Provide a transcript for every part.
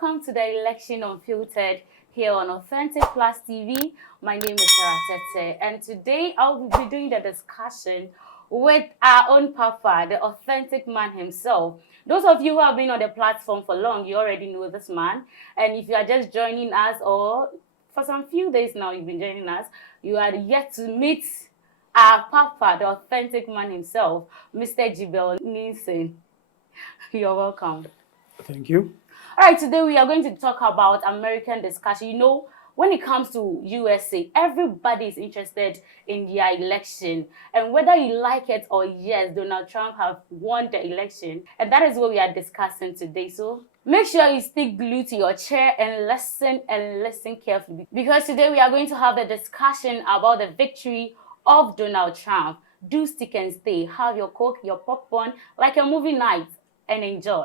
welcome to the Election Unfiltered here on Authentic Plus TV. My name is Sarah Tete, and today I'll be doing the discussion with our own Papa, the authentic man himself. Those of you who have been on the platform for long, you already know this man. And if you are just joining us, or for some few days now you've been joining us, you are yet to meet our Papa, the authentic man himself, Mr. Jibel Nielsen. You're welcome. Thank you. All right, today we are going to talk about American discussion. You know, when it comes to USA, everybody is interested in their election. And whether you like it or yes, Donald Trump have won the election. And that is what we are discussing today. So make sure you stick glued to your chair and listen carefully. Because today we are going to have a discussion about the victory of Donald Trump. Do stick and stay. Have your Coke, your popcorn, like a movie night, and enjoy.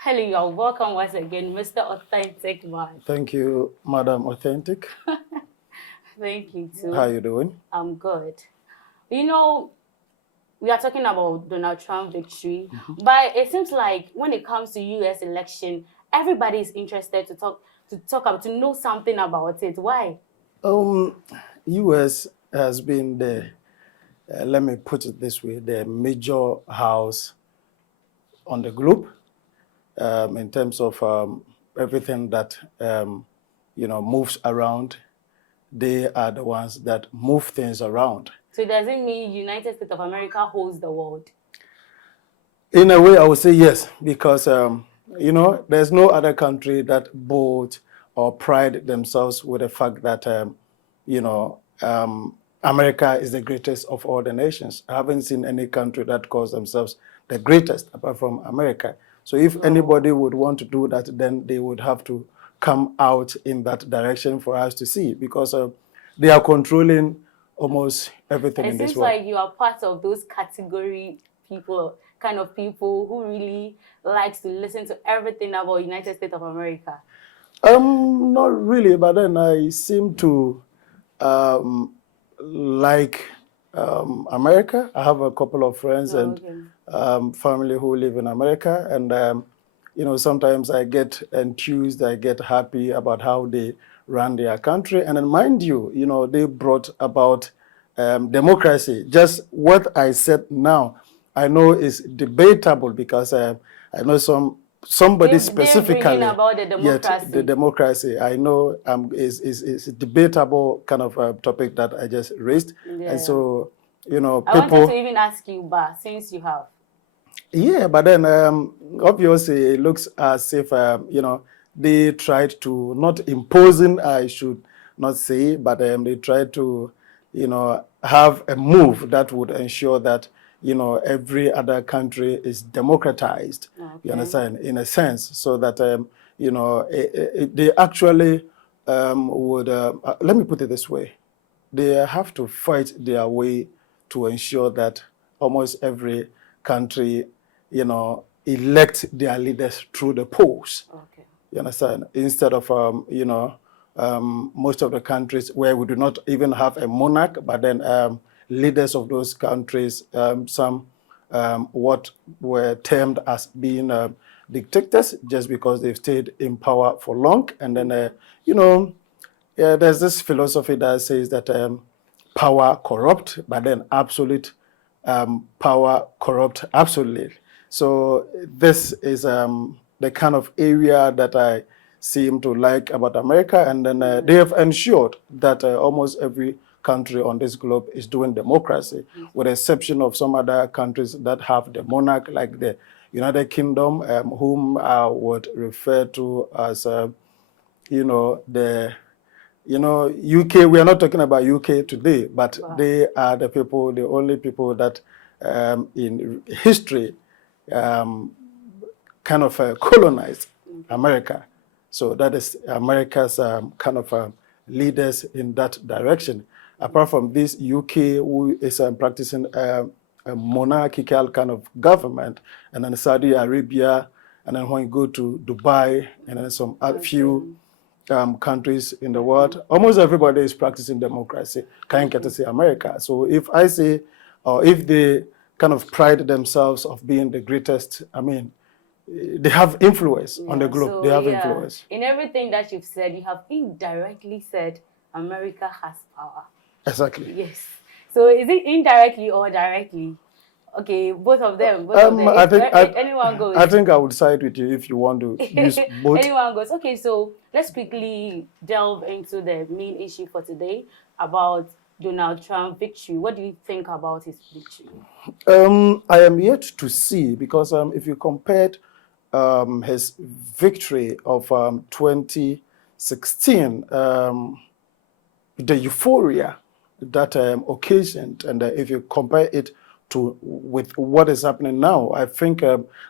Hello, you're welcome once again, Mr. Authentic Man. Thank you, Madam Authentic. Thank you, too. How are you doing? I'm good. You know, we are talking about Donald Trump victory, but it seems like when it comes to U.S. election, everybody is interested to know something about it. Why? U.S. has been the, let me put it this way, the major house on the globe. In terms of everything that moves around, they are the ones that move things around. So it doesn't mean United States of America holds the world? In a way, I would say yes, because there's no other country that boast or pride themselves with the fact that America is the greatest of all the nations. I haven't seen any country that calls themselves the greatest apart from America. So if anybody would want to do that, then they would have to come out in that direction for us to see, because they are controlling almost everything in this world. It seems like you are part of those category people, kind of people who really likes to listen to everything about United States of America. Not really, but then I seem to like America. I have a couple of friends and family who live in America, and sometimes I get enthused, I get happy about how they run their country. And then, mind you, they brought about democracy. Just what I said now, I know is debatable, because I know somebody specifically about the democracy. Yet the democracy, I know is a debatable kind of topic that I just raised. Yeah. And so, I wanted to even ask you, but since you have. Yeah, but then obviously it looks as if, they tried to, not imposing, I should not say, but they tried to, have a move that would ensure that, every other country is democratized, you understand, in a sense, so that, they actually would, let me put it this way, they have to fight their way to ensure that almost every country, elect their leaders through the polls. Okay. You understand? Instead of, most of the countries where we do not even have a monarch, but then leaders of those countries, some what were termed as being dictators, just because they've stayed in power for long. And then, there's this philosophy that says that power corrupt, but then absolute power corrupt absolutely. So this is the kind of area that I seem to like about America. And then they have ensured that almost every country on this globe is doing democracy, with the exception of some other countries that have the monarch, like the United Kingdom, whom I would refer to as, the UK. We are not talking about UK today, but they are the people, the only people that in history kind of colonized America. So that is America's kind of leaders in that direction. Apart from this, UK, who is practicing a monarchical kind of government, and then Saudi Arabia, and then when you go to Dubai, and then some few countries in the world, almost everybody is practicing democracy. Can't get to say America. So if I say, or if they kind of pride themselves of being the greatest, I mean, they have influence on the globe. So, They have yeah, influence. in everything that you've said, you have indirectly said America has power. Exactly. Yes. So is it indirectly or directly? Okay, both of them. Both of them. Anyone I goes. think I would side with you if you want to use both. Anyone goes. Okay, so let's quickly delve into the main issue for today about Donald Trump victory. What do you think about his victory? I am yet to see because if you compared his victory of 2016, the euphoria that occasioned, and if you compare it to with what is happening now, I think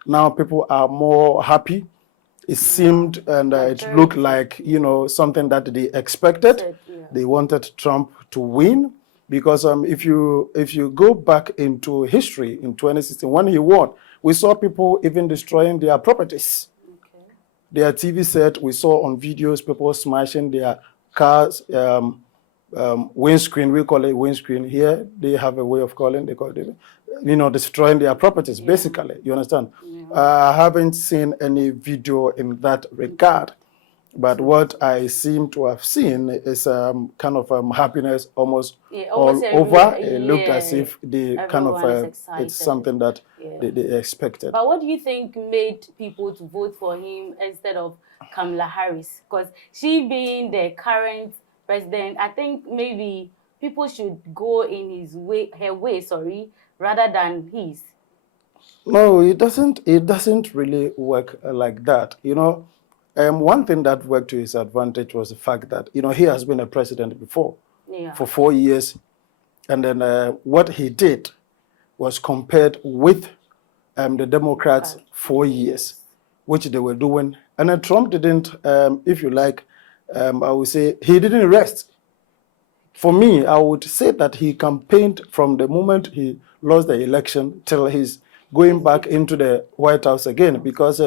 now people are more happy. It seemed and it looked like, you know, something that they expected. They wanted Trump to win because if you go back into history in 2016 when he won, we saw people even destroying their properties. Their TV set, we saw on videos people smashing their cars, windscreen, we call it windscreen here. They have a way of calling, they call it, you know, destroying their properties, basically. You understand? I haven't seen any video in that regard. But what I seem to have seen is kind of happiness almost all over. It looked as if they kind of, it's something that they expected. But what do you think made people to vote for him instead of Kamala Harris? Because she being the current president, I think maybe people should go in her way, rather than his. No, it doesn't. It doesn't really work like that. You know, one thing that worked to his advantage was the fact that, you know, he has been a president before for 4 years, and then what he did was compared with the Democrats 4 years, which they were doing, and then Trump didn't. If you like, I would say he didn't rest. For me, I would say that he campaigned from the moment he lost the election till he's going back into the White House again, because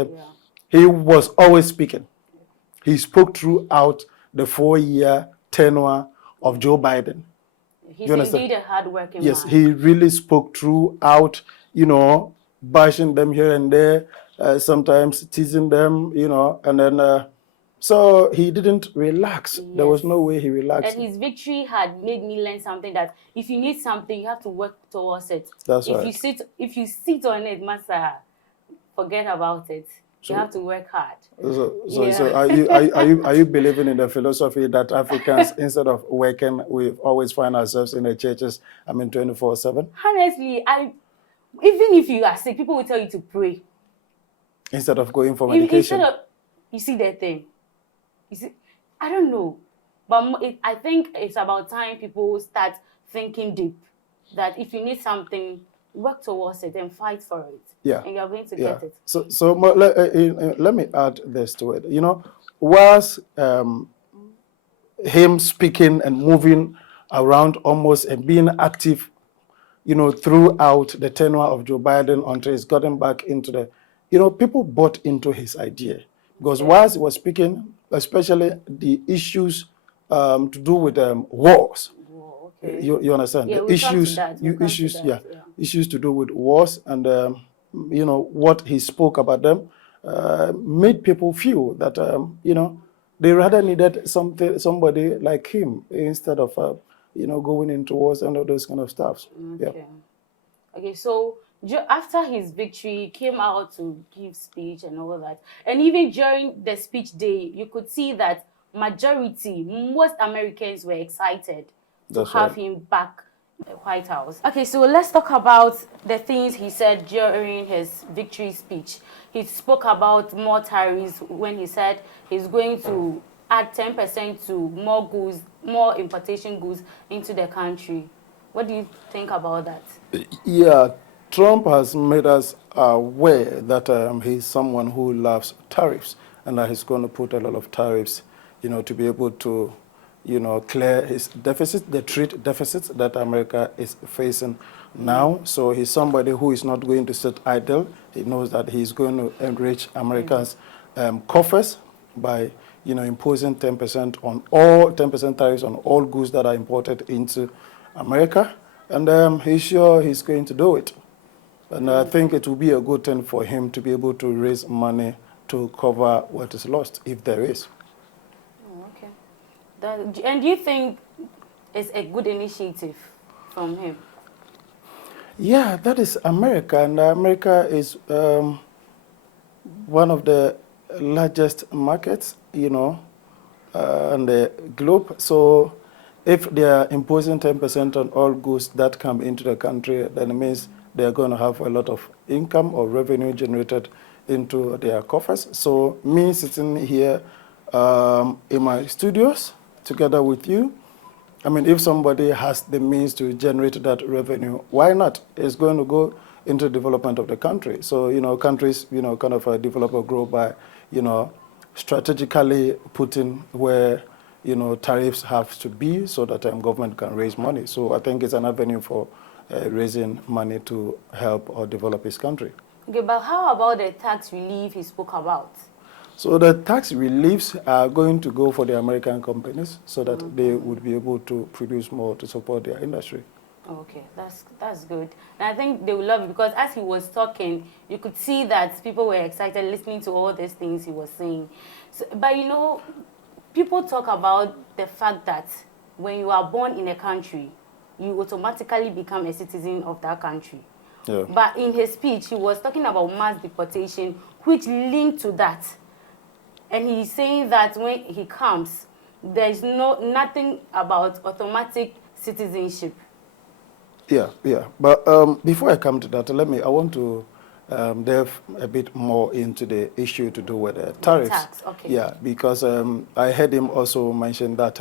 he was always speaking. He spoke throughout the 4-year tenure of Joe Biden. He's indeed a hard-working man. Yes, he really spoke throughout, you know, bashing them here and there, sometimes teasing them, you know, and then so he didn't relax. Yes. There was no way he relaxed. And his victory had made me learn something, that if you need something, you have to work towards it. That's right. If you sit on it, Masa, forget about it. You have to work hard. So are you believing in the philosophy that Africans, instead of working, we always find ourselves in the churches, 24/7? Honestly, even if you are sick, people will tell you to pray. Instead of going for medication. You see that thing. You see, I don't know, but I think it's about time people start thinking deep. That if you need something, work towards it and fight for it. Yeah. And you're going to get it. So let me add this to it. You know, whilst him speaking and moving around almost and being active, you know, throughout the tenure of Joe Biden until he's gotten back into the, you know, people bought into his idea. Because whilst he was speaking, especially the issues to do with wars. You understand? Yeah, the issues to do with wars, and you know, what he spoke about them made people feel that you know, they rather needed somebody like him instead of you know, going into wars and all those kind of stuff. Okay, so after his victory, he came out to give speech and all that. And even during the speech day, you could see that most Americans were excited to have him back in the White House. Okay, so let's talk about the things he said during his victory speech. He spoke about more tariffs when he said he's going to add 10% to more goods, more importation goods into the country. What do you think about that? Yeah, Trump has made us aware that he's someone who loves tariffs, and that he's going to put a lot of tariffs, you know, to be able to, you know, clear his deficit, the trade deficits that America is facing now. So he's somebody who is not going to sit idle. He knows that he's going to enrich America's coffers by, you know, imposing 10% on all 10% tariffs on all goods that are imported into America, and he's sure he's going to do it. And I think it will be a good thing for him to be able to raise money to cover what is lost, if there is. Oh, okay. And do you think it's a good initiative from him? Yeah, that is America, and America is one of the largest markets, on the globe. So if they are imposing 10% on all goods that come into the country, then it means they are going to have a lot of income or revenue generated into their coffers. So me sitting here in my studios together with you, I mean, if somebody has the means to generate that revenue, why not? It's going to go into development of the country. So, countries, kind of develop or grow by, strategically putting where, tariffs have to be so that government can raise money. So I think it's an avenue for raising money to help or develop his country. Okay, but how about the tax relief he spoke about? So the tax reliefs are going to go for the American companies so that they would be able to produce more to support their industry. Okay, that's good. And I think they will love it because as he was talking, you could see that people were excited listening to all these things he was saying. So, but people talk about the fact that when you are born in a country, you automatically become a citizen of that country. Yeah. But in his speech, he was talking about mass deportation, which linked to that. And he's saying that when he comes, there's nothing about automatic citizenship. Yeah. But before I come to that, I want to delve a bit more into the issue to do with the tariffs. Tax, okay. Yeah, because I heard him also mention that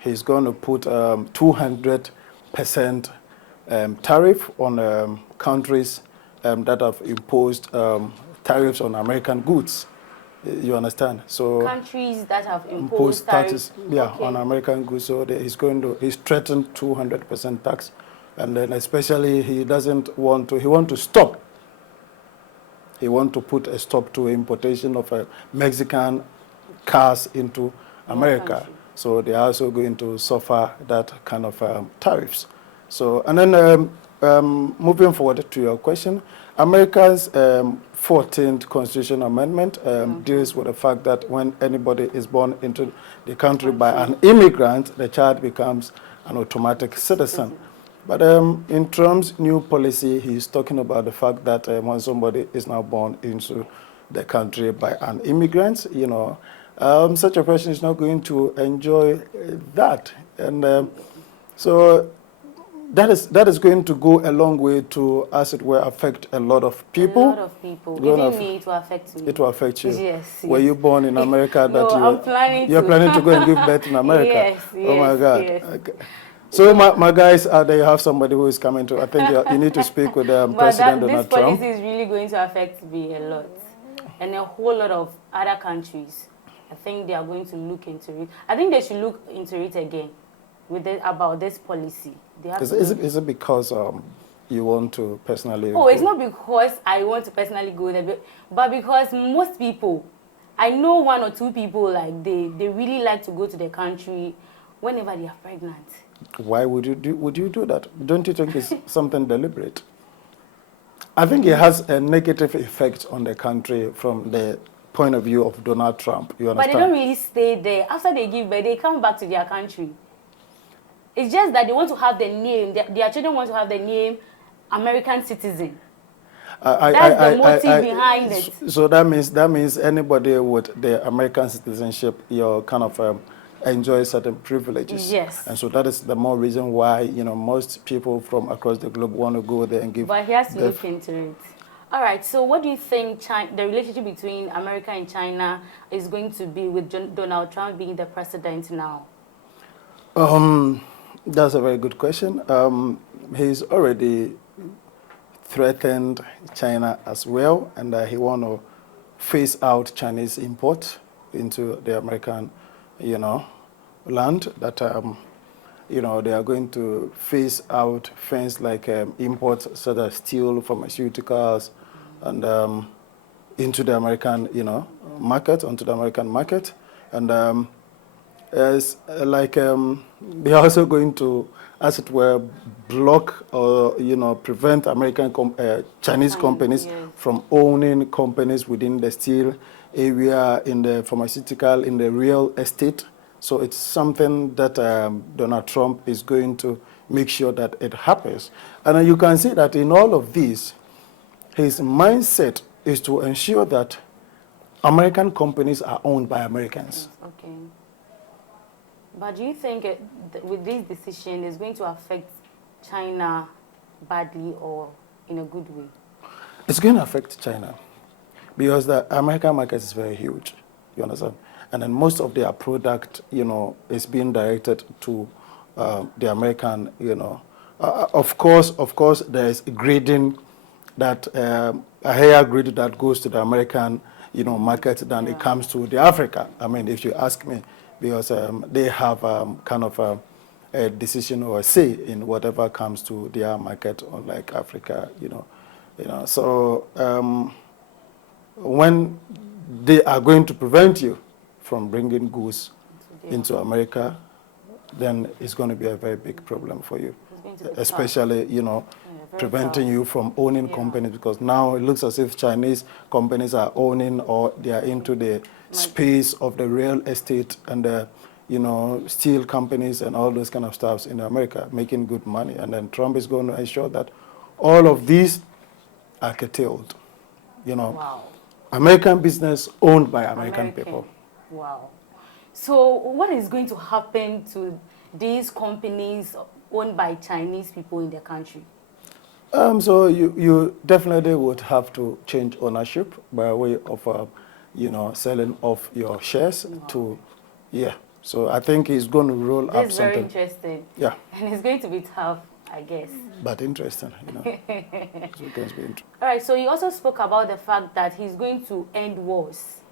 he's going to put 200% tariff on countries that have imposed tariffs on American goods. You understand? So countries that have imposed taxes, okay, on American goods. So he's threatened 200% tax, and then especially he wants to stop. He wants to put a stop to importation of Mexican cars into America. So they are also going to suffer that kind of tariffs. So, and then moving forward to your question, America's 14th Constitution Amendment deals with the fact that when anybody is born into the country by an immigrant, the child becomes an automatic citizen. But in Trump's new policy, he's talking about the fact that when somebody is now born into the country by an immigrant, such a person is not going to enjoy that. And so that is going to go a long way to, as it were, affect a lot of people. A lot of people. Even me, it will affect me. It will affect you. Yes. Were you born in America? No, you're planning to go and give birth in America? Yes. Oh my God. Yes. Okay. So my guys, there you have somebody who is coming to. I think you need to speak with President Donald Trump. This policy is really going to affect me a lot, and a whole lot of other countries. I think they are going to look into it. I think they should look into it again about this policy. Is it because you want to personally? Oh, it's not because I want to personally go there, but because most people, I know one or two people, like they really like to go to the country whenever they are pregnant. Why would you do that? Don't you think it's something deliberate? I think it has a negative effect on the country from the point of view of Donald Trump. You understand? But they don't really stay there. After they give birth, they come back to their country. It's just that they want to have the name. Their children want to have the name American citizen. That's the motive behind it. So that means anybody with the American citizenship, you're kind of enjoy certain privileges. Yes. And so that is the more reason why, most people from across the globe want to go there and give. But he has to look into it. All right, so what do you think the relationship between America and China is going to be with Donald Trump being the president now? That's a very good question. He's already threatened China as well, and he want to phase out Chinese import into the American land, that they are going to phase out things like imports such as steel, pharmaceuticals, and into the American market, onto the American market. And it's like they are also going to, as it were, block or prevent Chinese companies Yes. from owning companies within the steel area, in the pharmaceutical, in the real estate. So it's something that Donald Trump is going to make sure that it happens. And you can see that in all of these, his mindset is to ensure that American companies are owned by Americans. Okay. But do you think with this decision is going to affect China badly or in a good way? It's going to affect China because the American market is very huge. You understand? And then most of their product, is being directed to the American, of course, there is grading that a higher grade that goes to the American, market than it comes to the Africa. I mean, if you ask me, because they have kind of a decision or a say in whatever comes to their market, unlike Africa, So when they are going to prevent you from bringing goods into America, then it's going to be a very big problem for you, especially, preventing you from owning companies, because now it looks as if Chinese companies are owning or they are into the space of the real estate and the, steel companies and all those kind of stuffs in America, making good money. And then Trump is going to ensure that all of these are curtailed. Wow. American business owned by American people. Wow. So what is going to happen to these companies owned by Chinese people in the country? So you definitely would have to change ownership by way of, selling off your shares to, yeah. So I think he's going to roll up something. This is very interesting. Yeah. And it's going to be tough, I guess. But interesting, It's going to be interesting. All right, so you also spoke about the fact that he's going to end wars.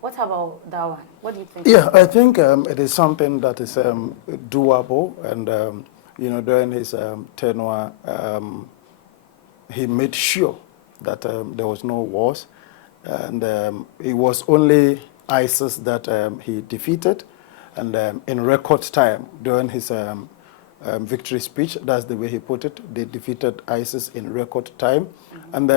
What about that one? What do you think? Yeah, I think it is something that is doable. And, during his tenure, he made sure that there was no wars. And it was only ISIS that he defeated. And in record time, during his victory speech, that's the way he put it, they defeated ISIS in record time. And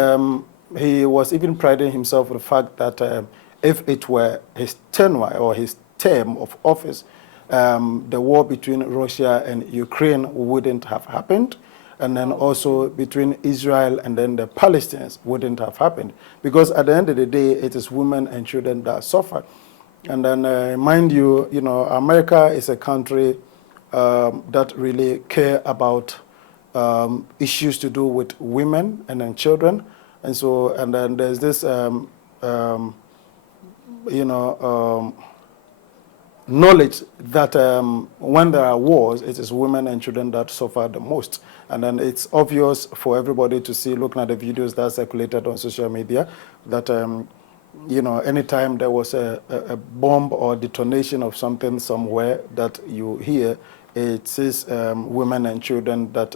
he was even priding himself with the fact that if it were his tenure or his term of office, the war between Russia and Ukraine wouldn't have happened. And then also between Israel and then the Palestinians wouldn't have happened. Because at the end of the day, it is women and children that suffer. And then mind you, America is a country that really care about issues to do with women and then children. And so, and then there's this, knowledge that when there are wars, it is women and children that suffer the most. And then it's obvious for everybody to see, looking at the videos that circulated on social media, that, anytime there was a bomb or detonation of something somewhere that you hear, it is women and children that,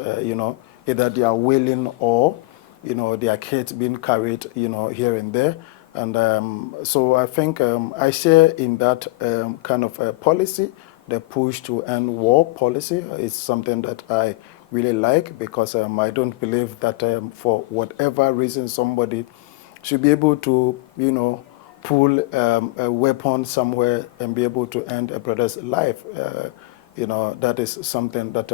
either they are wailing or, their kids being carried, here and there. And so I think I share in that kind of policy. The push to end war policy is something that I really like, because I don't believe that for whatever reason somebody should be able to, pull a weapon somewhere and be able to end a brother's life. That is something that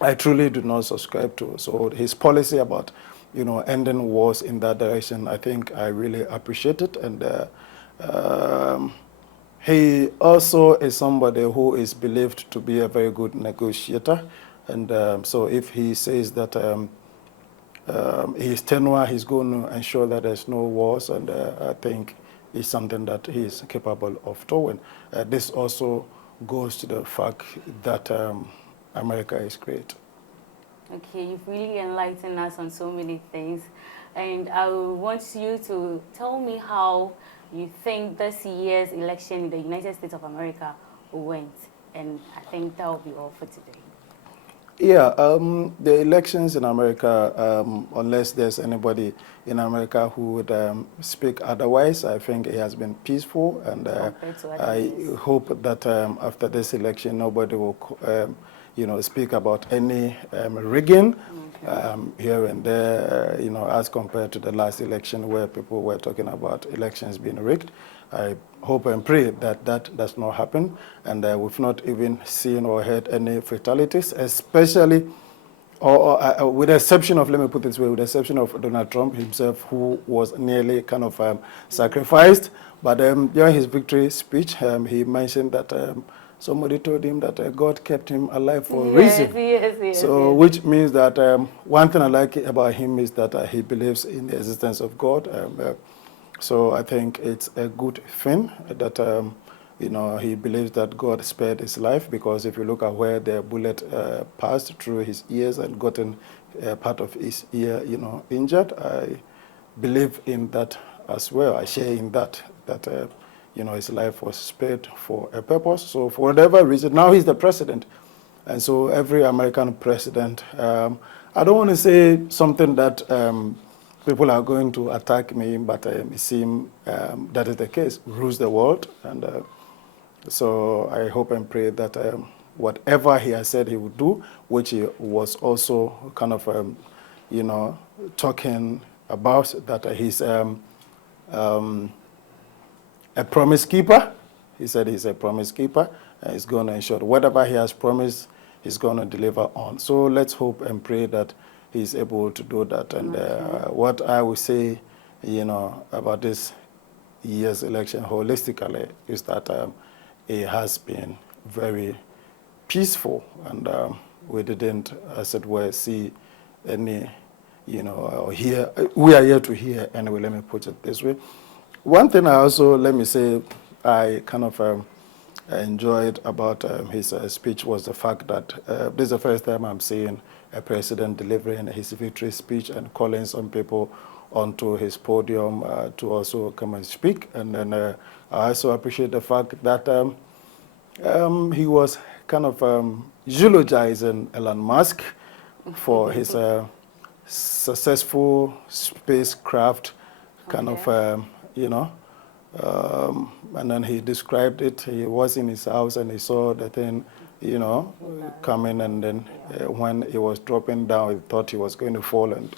I truly do not subscribe to. So his policy about ending wars in that direction, I think I really appreciate it. And he also is somebody who is believed to be a very good negotiator. And so if he says that his tenure, he's going to ensure that there's no wars, and I think it's something that he is capable of doing. This also goes to the fact that America is great. Okay, you've really enlightened us on so many things. And I want you to tell me how you think this year's election in the United States of America went. And I think that will be all for today. Yeah, the elections in America, unless there's anybody in America who would speak otherwise, I think it has been peaceful, and compared to other I years? hope that after this election, nobody will, speak about any rigging Okay. here and there, as compared to the last election where people were talking about elections being rigged. I hope and pray that that does not happen, and we've not even seen or heard any fatalities, especially, with the exception of, let me put it this way, with the exception of Donald Trump himself, who was nearly kind of sacrificed. But during his victory speech, he mentioned that somebody told him that God kept him alive for a Yes, reason. yes, yes, So, yes. which means that one thing I like about him is that he believes in the existence of God. So I think it's a good thing that he believes that God spared his life, because if you look at where the bullet passed through his ears and gotten part of his ear, injured, I believe in that as well. I share in that his life was spared for a purpose. So for whatever reason, now he's the president. And so every American president, I don't want to say something that people are going to attack me, but it seems that is the case, rules the world. And so I hope and pray that whatever he has said he would do, which he was also kind of, talking about, that he's a promise keeper. He said he's a promise keeper, and he's going to ensure whatever he has promised, he's going to deliver on. So let's hope and pray that he's able to do that. And what I would say, about this year's election holistically is that it has been very peaceful, and we didn't, as it were, see any, or hear. We are here to hear anyway. Let me put it this way. One thing I also, let me say, I kind of enjoyed about his speech was the fact that this is the first time I'm seeing a president delivering his victory speech and calling some people onto his podium to also come and speak. And then I also appreciate the fact that he was kind of eulogizing Elon Musk for his successful spacecraft kind of, and then he described it. He was in his house and he saw the thing, coming, and then when he was dropping down, he thought he was going to fall, and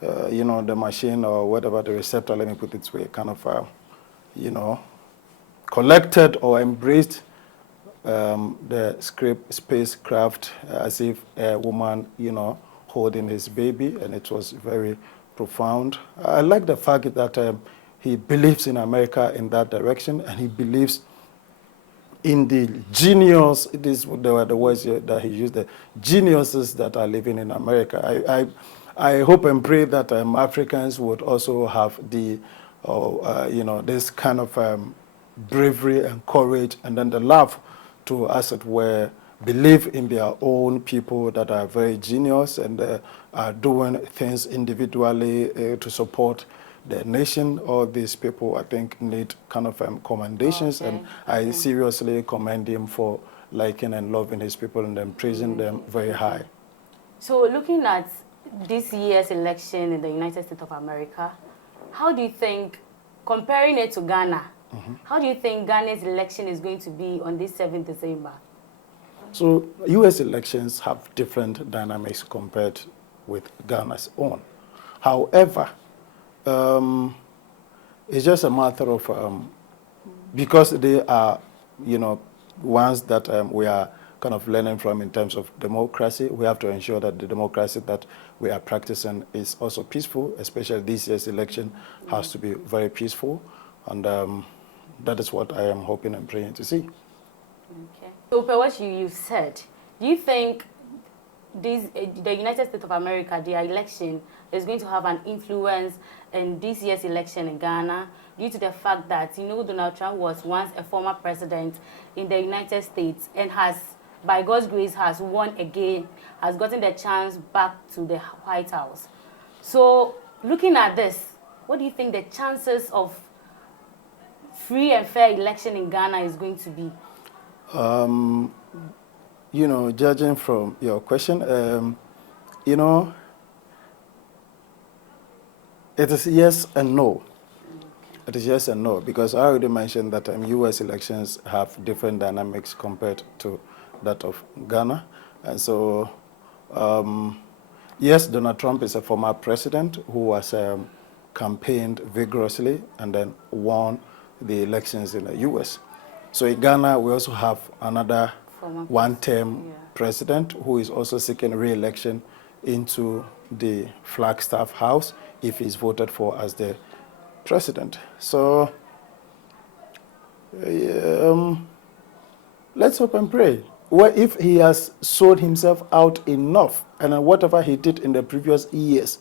the machine or whatever, the receptor, let me put it this way, kind of, collected or embraced the spacecraft as if a woman, holding his baby, and it was very profound. I like the fact that he believes in America in that direction, and he believes in the genius. They were the words that he used, the geniuses that are living in America. I hope and pray that Africans would also have the, this kind of bravery and courage, and then the love to, as it were, believe in their own people that are very genius and are doing things individually to support the nation. All these people, I think, need kind of commendations, Okay. and I seriously commend him for liking and loving his people and then praising them very high. So looking at this year's election in the United States of America, how do you think, comparing it to Ghana, how do you think Ghana's election is going to be on this 7th December? So U.S. elections have different dynamics compared with Ghana's own. However, it's just a matter of, because they are, ones that we are kind of learning from in terms of democracy, we have to ensure that the democracy that we are practicing is also peaceful, especially this year's election has to be very peaceful. And that is what I am hoping and praying to see. Okay. So, per what you've said, do you think the United States of America, their election, is going to have an influence in this year's election in Ghana, due to the fact that, Donald Trump was once a former president in the United States and has, by God's grace, has won again, has gotten the chance back to the White House? So, looking at this, what do you think the chances of free and fair election in Ghana is going to be? judging from your question, you know, it is yes and no. It is yes and no, because I already mentioned that U.S. elections have different dynamics compared to that of Ghana. And so, yes, Donald Trump is a former president who was campaigned vigorously and then won the elections in the U.S. So in Ghana, we also have another one-term president who is also seeking re-election into the Flagstaff House if he's voted for as the president. So let's hope and pray. Well, if he has sold himself out enough, and whatever he did in the previous years,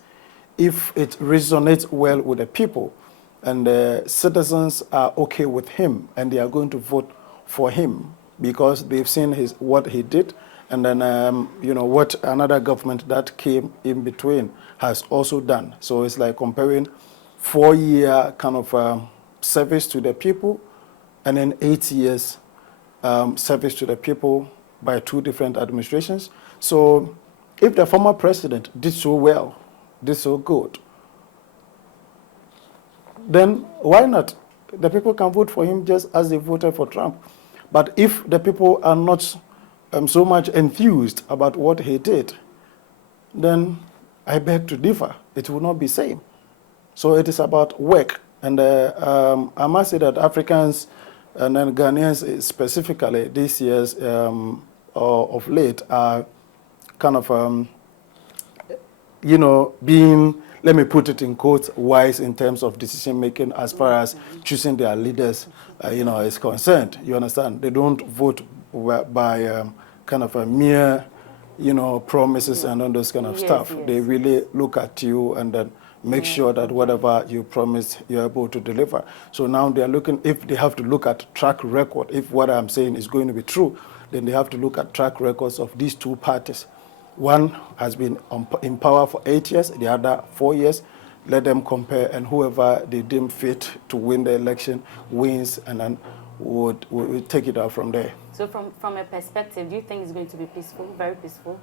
if it resonates well with the people, and the citizens are okay with him, and they are going to vote for him because they've seen what he did, and then what another government that came in between has also done. So it's like comparing 4-year kind of service to the people, and then 8 years service to the people by 2 different administrations. So if the former president did so well, did so good, then why not? The people can vote for him just as they voted for Trump. But if the people are not so much enthused about what he did, then I beg to differ. It will not be same. So it is about work. And I must say that Africans and then Ghanaians specifically this year's or of late are kind of, being, let me put it in quotes, wise in terms of decision making as far as choosing their leaders, is concerned. You understand? They don't vote by kind of a mere, promises and all those kind of stuff. Yes. They really look at you and then make sure that whatever you promise, you're able to deliver. So now they're looking, if they have to look at track record, if what I'm saying is going to be true, then they have to look at track records of these 2 parties. One has been in power for 8 years, the other 4 years. Let them compare, and whoever they deem fit to win the election wins, and then would take it out from there. So from a perspective, do you think it's going to be peaceful, very peaceful?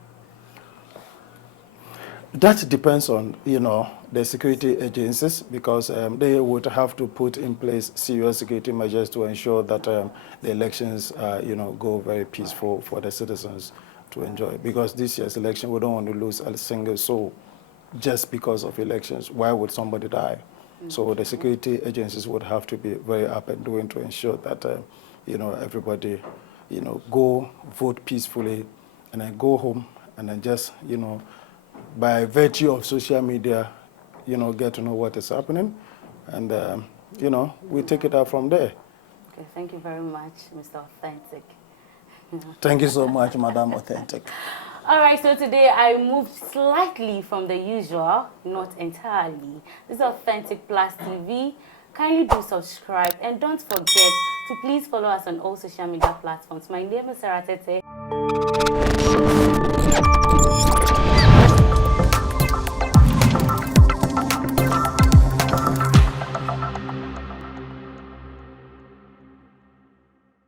That depends on, the security agencies, because they would have to put in place serious security measures to ensure that the elections, go very peaceful for the citizens to enjoy. Because this year's election, we don't want to lose a single soul just because of elections. Why would somebody die? So the security agencies would have to be very up and doing to ensure that, everybody, go vote peacefully and then go home and then just, by virtue of social media, get to know what is happening. And, we take it out from there. Okay, thank you very much, Mr. Authentic. Thank you so much, Madam Authentic. All right, so today I moved slightly from the usual, not entirely. This is Authentic Plus TV. Kindly do subscribe and don't forget to please follow us on all social media platforms. My name is Sarah Tete.